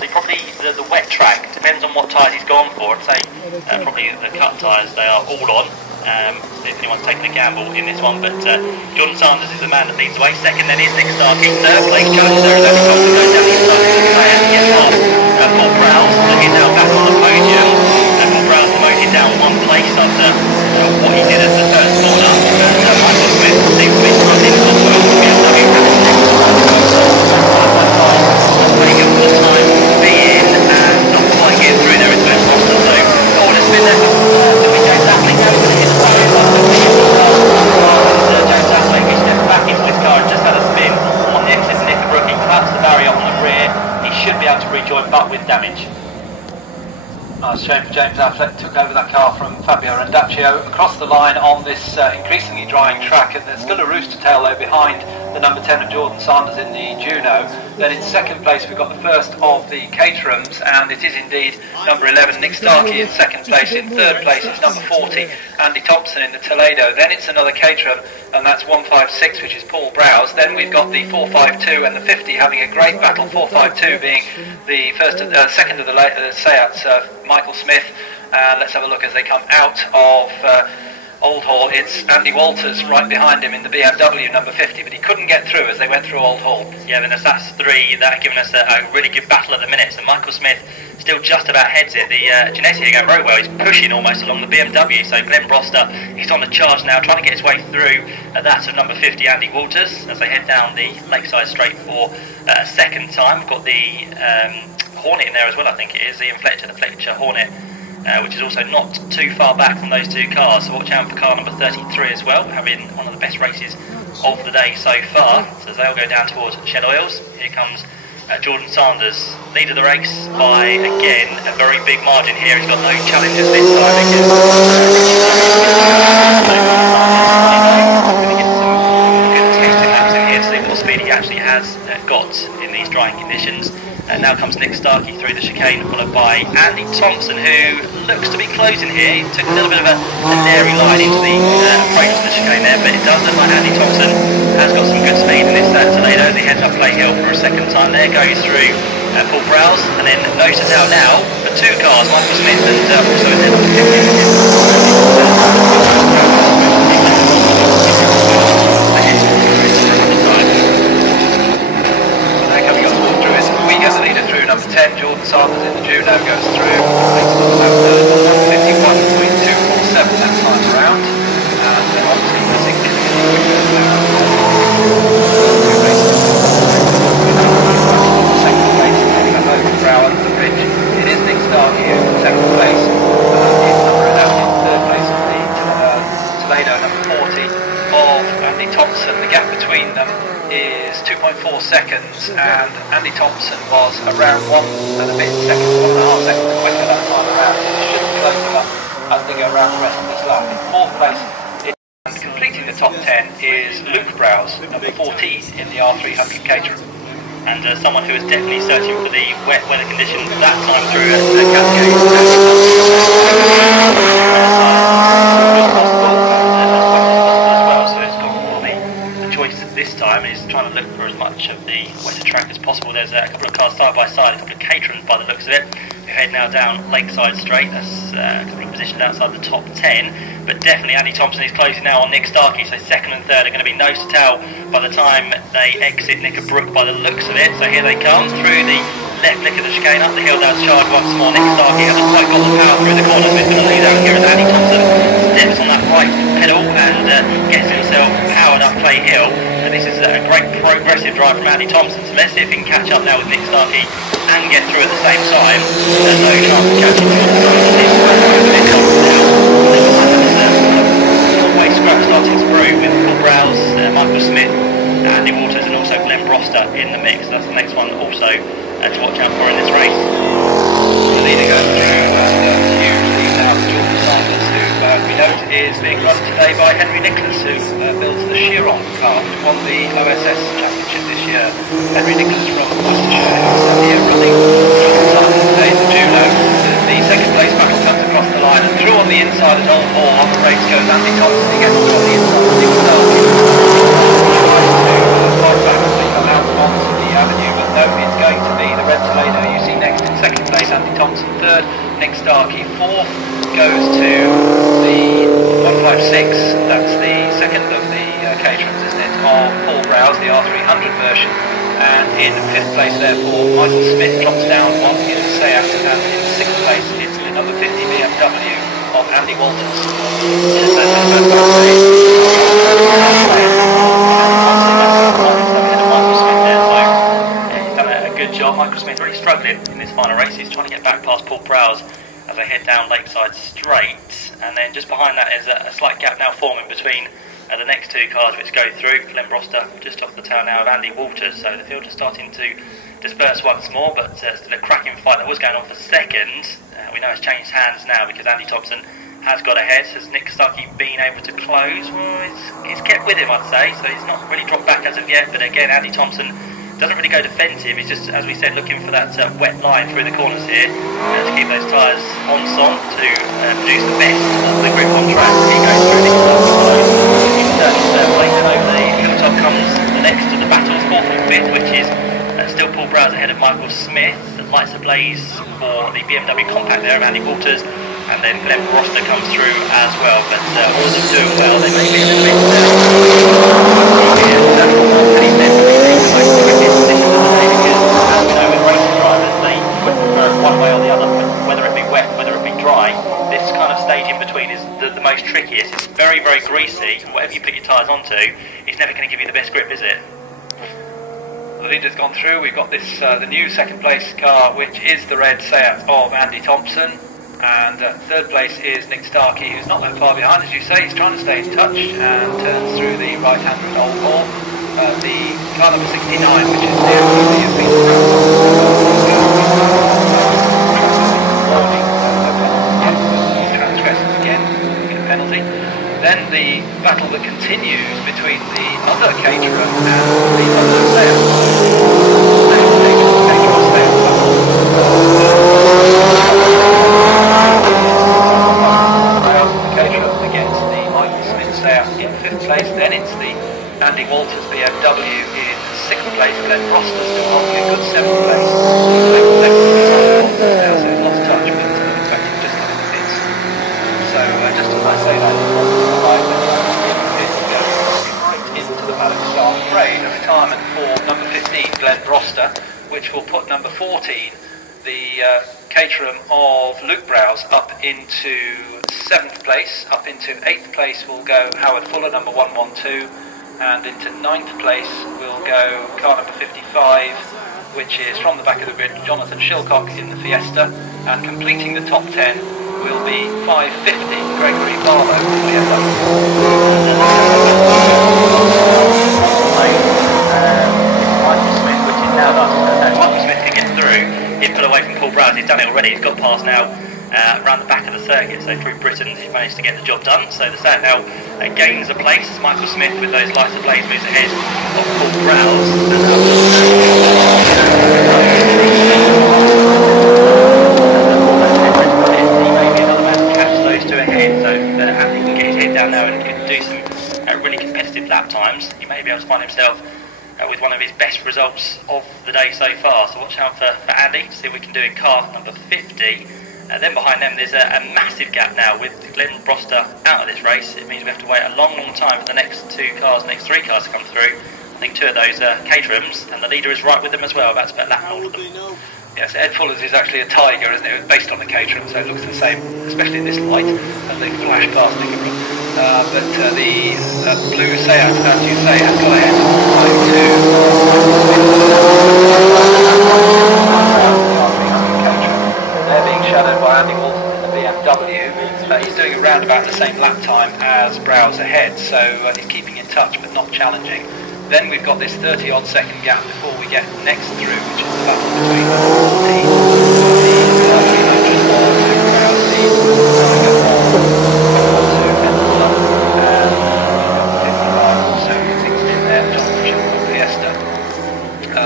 So probably the wet track, depends on what tyres he's gone for. I'd say probably the cut tyres, they are all on. If anyone's taking a gamble in this one, but Jordan Sanders is the man that leads the way. Second then is Nick Starkey. Third place, Jones there is only got to go down the inside of the player and get past Paul Prowse, so he's now back on the podium. Paul Prowse demoted down one place after what he did at the first corner. Michael Smith seems to be running off the BMW taking the time to be in and not quite get through there with Glenn Foster. So Gordon's been there for James Athley now in the James Athley, who stepped back into his car and just had a spin on the exit. Nick Brook, he collapsed the barrier on the rear. He should be able to rejoin, but with damage. Nice shame for James Affleck, took over that car from Fabio Rendaccio across the line on this increasingly drying track, and there's still a rooster tail though behind the number 10 of Jordan Sanders in the Juno. Then in second place we've got the first of the Caterhams, and it is indeed number 11 Nick Starkey in second place. In third place is number 40 Andy Thompson in the Toledo. Then it's another Caterham, and that's 156, which is Paul Browse. Then we've got the 452 and the 50 having a great battle, 452 being the second of the Seats, Michael Smith. Let's have a look as they come out of Old Hall. It's Andy Walters right behind him in the BMW number 50, but he couldn't get through as they went through Old Hall. Yeah, then that's three that are giving us a really good battle at the minute. So Michael Smith still just about heads it. The Genetti are going very well. He's pushing almost along the BMW. So Glenn Broster, he's on the charge now, trying to get his way through. That's of number 50, Andy Walters, as they head down the Lakeside Straight for a second time. We've got the Hornet in there as well, I think it is, the Fletcher Hornet. Which is also not too far back from those two cars. So watch out for car number 33 as well, having one of the best races of the day so far. So as they all go down towards Shed Oils, here comes Jordan Sanders, lead of the race by, again, a very big margin here. He's got no challenges this time because going to get some good testing laps in here to see what speed he actually has got in these drying conditions. And now comes Nick Starkey through the chicane, followed by Andy Thompson, who looks to be closing here. He took a little bit of a nary line into the approach to the chicane there, but it does look like Andy Thompson has got some good speed in this Toledo as he heads up Play Hill for a second time there. Goes through Paul Browse, and then notice now for two cars, Michael Smith and also in there number 10, Jordan Sanders in the Juno goes through, makes it about 51.247 that time around, and then obviously the significantly quicker second place, heading up over Brow under the bridge. It is Nick Starkey in second place, is number 11 in third place of the Toledo number 40 of Andy Thompson. The gap between them is 2.4 seconds, and Andy Thompson was around 1 and a bit seconds, 1.5 seconds quicker that time around. It shouldn't close it up as they go around the rest of this lap. In fourth place, and completing the top 10 is Luke Browse, number 14 in the R300 Caterham. And someone who was definitely searching for the wet weather conditions that time through the Cascades. This time is trying to look for as much of the wetter track as possible. There's a couple of cars side by side, a couple of Caterhams by the looks of it. We head now down Lakeside Straight. That's a couple of positions outside the top 10, but definitely Andy Thompson is closing now on Nick Starkey, so second and third are going to be nose to tail by the time they exit Nick Brook by the looks of it. So here they come through the left lick of the chicane, up the hill down charge once more. Nick Starkey hasn't quite got the power through the corner, so he's going to lead out here as Andy Thompson steps on that right pedal and gets himself powered up Play Hill. And this is a great progressive drive from Andy Thompson, so let's see if he can catch up now with Nick Starkey and get through at the same time. There's no chance of catching Jordan Sanders. Always scrap starting through with Paul Browse, Michael Smith, Andy Walters and also Glenn Broster in the mix. That's the next one also to watch out for in this race. The leader goes through and huge lead now for Jordan Sanders, who we note is being run today by Henry Nicholas, who builds the Chiron car, which won the OSS Championship this year. Henry Nicholas from Worcestershire, who's here running Jordan Sanders today in the Juno. The second place battle comes across the line, and through on the inside at Old Hall on the race goes Andy Thompson. He gets through on the inside of Nick Starkey. Tries to fight back as they come out onto the avenue, but no, it's going to be the red Toledo you see next Thompson third, Nick Starkey fourth, goes to the 156, that's the second of the caterers, isn't it, of Paul Browse, the R300 version, and in fifth place therefore Michael Smith drops down one in Seat, and in sixth place it's the number 50 BMW of Andy Walters. Good job. Michael Smith really struggling in this final race. He's trying to get back past Paul Browse as they head down Lakeside Straight, and then just behind that is a slight gap now forming between the next two cars which go through. Glenn Broster just off the tail now of Andy Walters, so the field is starting to disperse once more, but still a cracking fight that was going on for second. We know it's changed hands now because Andy Thompson has got ahead. Has Nick Starkey been able to close? Well, he's kept with him, I'd say, so he's not really dropped back as of yet, but again Andy Thompson doesn't really go defensive. He's just, as we said, looking for that wet line through the corners here to keep those tyres on song to produce the best of the grip on track. He goes through Nick Starkey follows. He's third place, and over the hilltop comes the next of the battles, fourth and fifth, which is still Paul Browse ahead of Michael Smith. The lights ablaze for the BMW compact there of Andy Walters, and then Glenn Broster comes through as well, but all of them doing well. They may be a little bit one way or the other, whether it be wet, whether it be dry, this kind of stage in between is the most trickiest. It's very, very greasy. Whatever you put your tyres onto, it's never going to give you the best grip, is it? The leader's gone through. We've got this the new second place car, which is the red Seat of Andy Thompson, and third place is Nick Starkey, who's not that far behind, as you say. He's trying to stay in touch and turns through the right-hander at Old Hall. The car number 69, which is the MPV of transgresses again, a penalty. Then the battle that continues between the other caterer and the other Seat. Against the Michael Smith Seat in fifth place. Then it's the Andy Walters BMW in sixth place. Glenn Broster still holding a good seventh place. Now, so he's lost touch, but in fact he's just got in the pits. So just as I say that, into the paddock. So I'm afraid a retirement for number 15, Glenn Broster, which will put number 14, the caterer of Luke Browse, up into 7th place. Up into 8th place will go Howard Fuller, number 112, and into 9th place will go car number 55, which is from the back of the grid, Jonathan Shilcock in the Fiesta, and completing the top 10 will be 550, Gregory Barlow in the Fiesta. Michael Smith, which is now done. Michael Smith can get through. He's put away from Paul Browse. He's done it already. He's got past now around the back of the circuit. So through Britain, he's managed to get the job done. So the Seat now gains a place. Michael Smith with those lighter blades moves ahead of Paul Browse. Maybe another man to catch those two ahead. So Andy can get his head down now and can do some really competitive lap times. He may be able to find himself with one of his best results of the day so far. So watch out for Andy to see what we can do in car number 50. And then behind them there's a massive gap now with Glenn Broster out of this race. It means we have to wait a long time for the next three cars to come through. I think two of those are caterers, and the leader is right with them as well, about to put a lap on all of them. Yes, Ed Fuller's is actually a Tiger, isn't it? Based on the caterer, so it looks the same, especially in this light, as they flash past the camera. But the blue Seat, as you say, has got ahead by 2. They're being shadowed by Andy Walton in the BMW. He's doing around about the same lap time as Browse ahead, so he's keeping in touch but not challenging. Then we've got this 30-odd second gap before we get next through, which is the battle between number 14,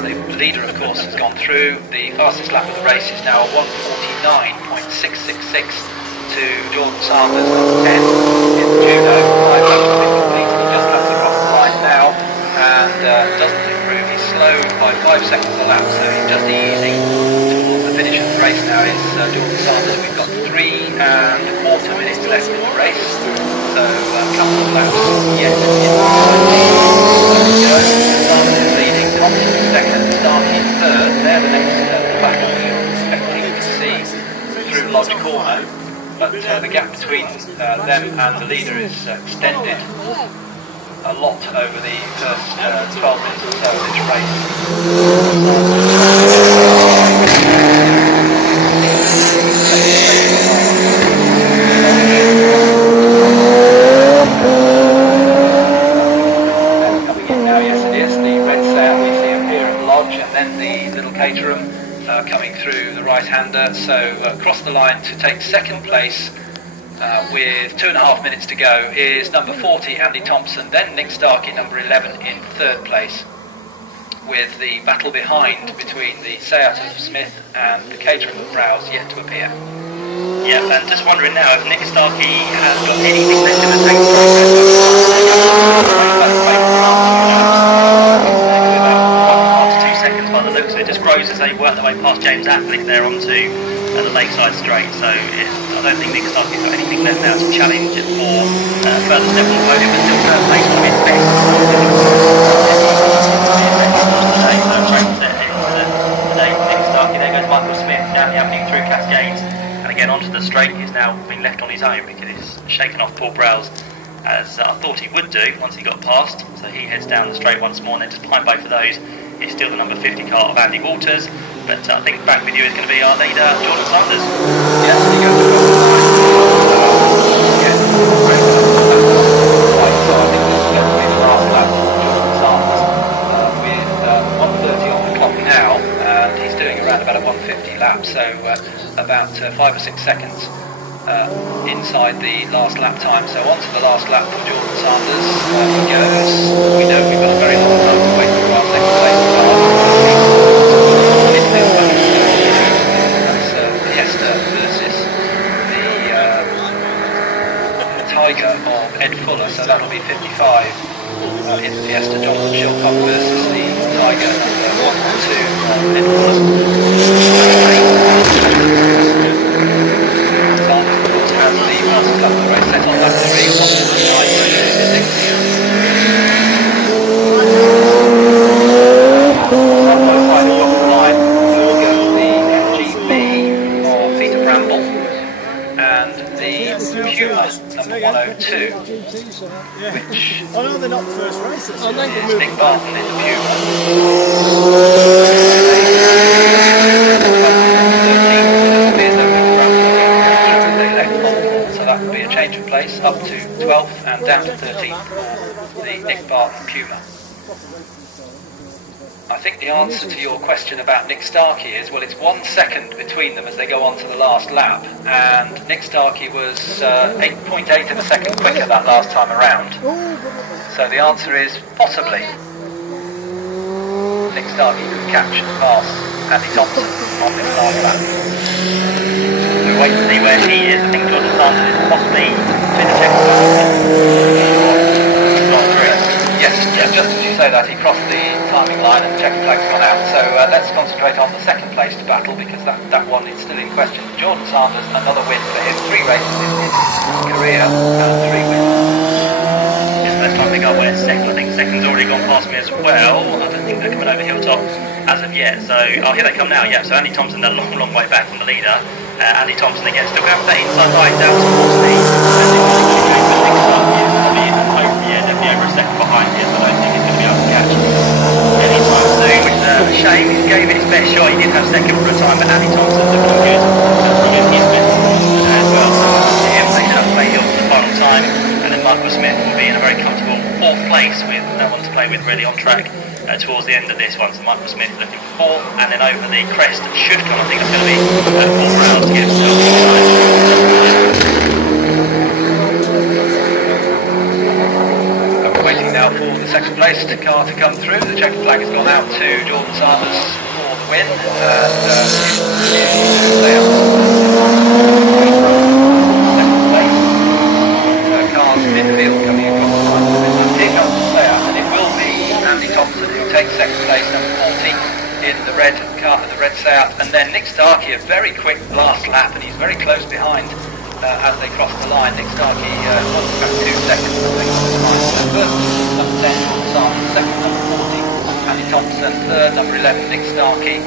the leader, of course, has gone through. The fastest lap of the race is now 1:49.666 to Jordan Sanders, number 10 in the judo. 5 laps have been completed. He just comes across the line now and doesn't improve. He's slowed by 5 seconds a lap, so he's just easing towards the finish of the race. race now is Jordan Sanders. We've got 3.25 minutes left in the race, so a couple of laps yet. Sanders is leading, Thompson second, Starkey third. They're the next battle we're expecting to see through Lodge Corner, but the gap between them and the leader is extended a lot over the first 12 minutes or so of this race. Coming in now, yes it is, the red Seat we see up here at Lodge, and then the little Caterham coming through the right-hander. So across the line to take second place with 2.5 minutes to go is number 40 Andy Thompson, then Nick Starkey number 11 in third place, with the battle behind between the Seat of Smith and the Caterham of Browse yet to appear. Yeah, and just wondering now if Nick Starkey has got anything left in the tank. About 2 seconds by the looks of it. Just grows as they work their way past James Affleck there onto the lakeside straight. So I don't think Nick Starkey's got anything left now to challenge it for further step on the podium, but still third place would be best. Nick Starkey, there goes Michael Smith down the avenue through Cascades, and again onto the straight. He's now been left on his own because he's shaken off Paul Browse, as I thought he would do once he got past. So he heads down the straight once more, and then just behind both of those is still the number 50 car of Andy Walters. But I think back with you is going to be our leader, Jordan Sanders. Yes, he goes to so I think this is going to be the last lap for Jordan Sanders, with 1:30 on the clock now, and he's doing around about a 1:50 lap, so about 5 or 6 seconds inside the last lap time. So on to the last lap for Jordan Sanders. He goes. We know we've got a very long time to wait for our second place car. Fiesta versus the Tiger of Ed Fuller, so that'll be 55 in the Fiesta. Jonathan Shilcock versus the Tiger 1 and 2 Ed Fuller. Sanders puts out the last couple of race, set on lap 3, 1 to the Tiger versus 6. Puma number 102, which I know they're not the first race. is Nick Barton in the Puma. They left on, so that would be a change of place up to 12th and down to 13th, the Nick Barton Puma. I think the answer to your question about Nick Starkey is, well, it's 1 second between them as they go on to the last lap, and Nick Starkey was 8.8 of a second quicker that last time around. So the answer is possibly Nick Starkey could catch and pass Andy Thompson on this last lap. We'll wait to see where he is. I think Jordan Sanders is possibly in the check. Yes, just as you say that, he crossed the timing line and the checkered flag's gone out. So let's concentrate on the second place battle, because that one is still in question. Jordan Sanders, another win for him. 3 races in his career and 3 wins. Yes, let's try and pick up where second. I think second's already gone past me as well. I don't think they're coming over Hilltop as of yet. So, here they come now, yeah. So Andy Thompson, they're a long way back from the leader. Andy Thompson again, still going with that inside line down towards the definitely over a second behind here, so I don't think he's going to be able to catch anytime soon, which is a shame. He gave it his best shot. He did have second for a time, but Andy Thompson looking good, proving his best as well. So him, they have played on for the final time, and then Michael Smith will be in a very comfortable 4th place with no one to play with really on track towards the end of this one. So Michael Smith looking for 4th, and then over the crest should come. I think it's going to be 4 rounds to get himself Waiting now for the second place car to come through. The checkered flag has gone out to Jordan Sanders for the win, and second place. Cars in the field coming across the line. Here comes the Seat, and it will be Andy Thompson who takes second place, number 40 in the red car, the red Seat and then Nick Starkey, a very quick last lap, and he's very close behind as they cross the line. Nick Starkey wants about 2 seconds, I think, on the line. So first, number 10, Jordan Sanders. Second, number 40, Andy Thompson. Third, number 11, Nick Starkey.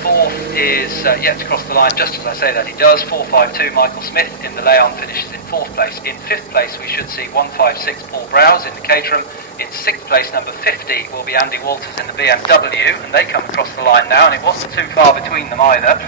Fourth is yet to cross the line, just as I say that he does. 4.52, Michael Smith in the Leon finishes in 4th place. In 5th place, we should see 1.56, Paul Browse in the Caterham. In 6th place, number 50, will be Andy Walters in the BMW, and they come across the line now, and it wasn't too far between them either.